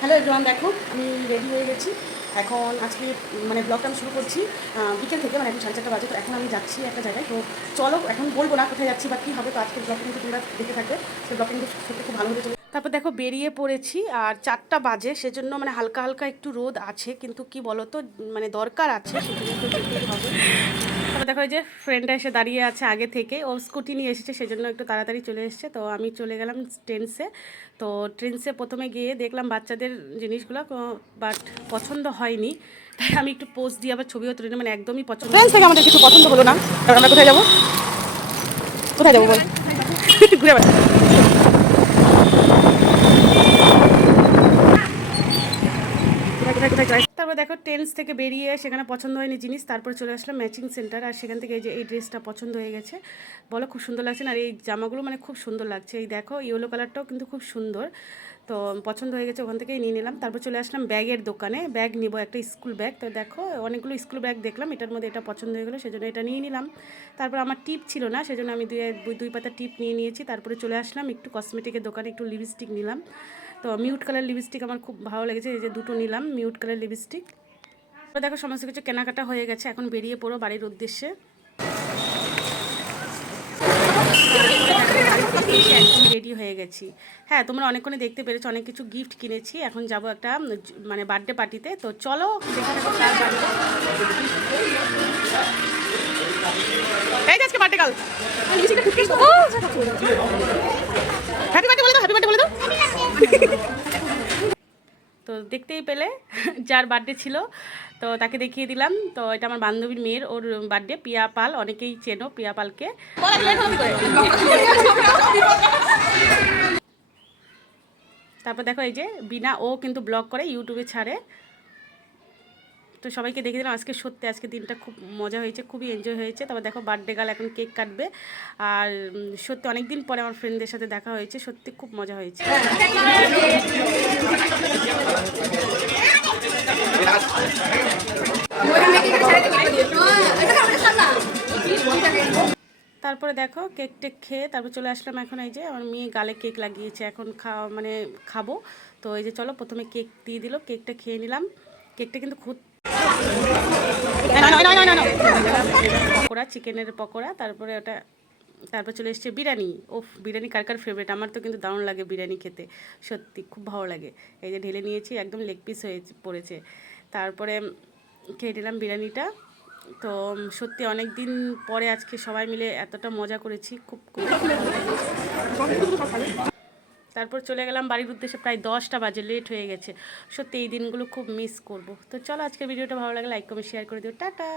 Hello everyone, দেখো আমি ready হয়ে গেছি। এখন আজকে মানে ব্লগটা আমি শুরু করছি বিকেল থেকে, মানে এখন 4:30 বাজে। তো এখন আমি যাচ্ছি একটা জায়গায়। তো চলো, এখন বলবো না কোথায় যাচ্ছি বা কী হবে। তো আজকের ব্লগটা কিন্তু তোমরা দেখে থাকবে। সেই ব্লগটা কিন্তু সত্যি খুব ভালো হতে চলে। তারপর দেখো বেরিয়ে পড়েছি, আর 4টা বাজে, সেজন্য মানে হালকা হালকা একটু রোদ আছে, কিন্তু কি বলো তো, মানে দরকার আছে, সেজন্য তো যেতেই হবে। তারপর দেখো এই যে ফ্রেন্ডটা এসে দাঁড়িয়ে আছে আগে থেকে, ও স্কুটি নিয়ে এসেছে, সেজন্য একটু তাড়াতাড়ি চলে এসেছে। তো আমি চলে গেলাম ট্রেন্সে। তো ট্রেন্সে প্রথমে গিয়ে দেখলাম বাচ্চাদের জিনিসগুলো, বাট পছন্দ হয়নি। তাই আমি একটু পোস্ট দিয়ে আবার ছবিও তুলে নিই, মানে একদমই পছন্দ ট্রেন্স থেকে আমাদের কিছু পছন্দ হলো না। কারণ আমরা কোথায় যাবো, কোথায় যাবো বল ঘুরে বেড়াতে। তারপর দেখো টেন্স থেকে বেরিয়ে সেখানে পছন্দ হয়নি জিনিস, তারপর চলে আসলাম ম্যাচিং সেন্টার। আর সেখান থেকে এই যে এই ড্রেসটা পছন্দ হয়ে গেছে, বলো খুব সুন্দর লাগছে না? আর এই জামাগুলো মানে খুব সুন্দর লাগছে। এই দেখো ইয়েলো কালারটাও কিন্তু খুব সুন্দর। তো পছন্দ হয়ে গেছে, ওখান থেকেই নিয়ে নিলাম। তারপর চলে আসলাম ব্যাগের দোকানে, ব্যাগ নিব একটা স্কুল ব্যাগ। তো দেখো অনেকগুলো স্কুল ব্যাগ দেখলাম, এটার মধ্যে এটা পছন্দ হয়ে গেলো, সেজন্য এটা নিয়ে নিলাম। তারপর আমার টিপ ছিল না, সেজন্য আমি দুই পাতা টিপ নিয়ে নিয়েছি। তারপরে চলে আসলাম একটু কসমেটিকের দোকানে, একটু লিপস্টিক নিলাম। তো মিউট কালার লিপস্টিক আমার খুব ভালো লেগেছে, এই যে দুটো নিলাম মিউট কালার লিপস্টিক। তো দেখো সমস্ত কিছু কেনাকাটা হয়ে গেছে, এখন বেরিয়ে পড়ো বাড়ির উদ্দেশ্যে। একদম রেডি হয়ে গেছি। হ্যাঁ, তোমরা অনেকক্ষণে দেখতে পেরেছো, অনেক কিছু গিফট কিনেছি। এখন যাব একটা মানে বার্থডে পার্টিতে। তো চলো দেখে থাকো কার বার্থডে। এই যে আজকে বার্থডে গার্ল, হ্যাপি বার্থডে বলে দাও, হ্যাপি বার্থডে বলে দাও। তো দেখতেই পেলে যার বার্থডে ছিল, তো তাকে দেখিয়ে দিলাম। তো এটা আমার বান্ধবীর মেয়ের, ওর বার্থডে, পিয়া পাল, অনেকেই চেনো পিয়া পালকে। তারপর দেখো এই যে বিনা, ও কিন্তু ব্লগ করে, ইউটিউবে ছাড়ে। তো সবাইকে দেখে দিলাম আজকে। সত্যি আজকে দিনটা খুব মজা হয়েছে, খুবই এনজয় হয়েছে। তারপর দেখো বার্থডে গার্ল এখন কেক কাটবে। আর সত্যি অনেক দিন পরে আমার ফ্রেন্ডদের সাথে দেখা হয়েছে, সত্যি খুব মজা হয়েছে। তারপরে দেখো কেক টেক খেয়ে তারপর চলে আসলাম। এখন এই যে আমার মেয়ে গালে কেক লাগিয়েছে, এখন মানে খাবো। তো এই যে চলো, প্রথমে কেক দিয়ে দিল, কেকটা খেয়ে নিলাম। কেকটা কিন্তু খুব পকোড়া, চিকেনের পকোড়া, তারপরে ওটা। তারপর চলে এসছে বিরিয়ানি। ওফ, বিরিয়ানি কার কার ফেভারিট! আমার তো কিন্তু দারুণ লাগে বিরিয়ানি খেতে, সত্যি খুব ভালো লাগে। এই যে ঢেলে নিয়েছি, একদম লেগ পিস হয়ে পড়েছে। তারপরে খেয়ে নিলাম বিরিয়ানিটা। তো সত্যি অনেক দিন পরে আজকে সবাই মিলে এতটা মজা করেছি, খুব খুব ভালো লেগেছে। তারপর চলে গেলাম বাড়ির উদ্দেশ্যে, প্রায় 10টা বাজে, লেট হয়ে গেছে। সত্যি এই দিনগুলো খুব মিস করব। তো চলো, আজকের ভিডিওটা ভালো লাগে লাইক কমেন্ট শেয়ার করে দিও, টাটা।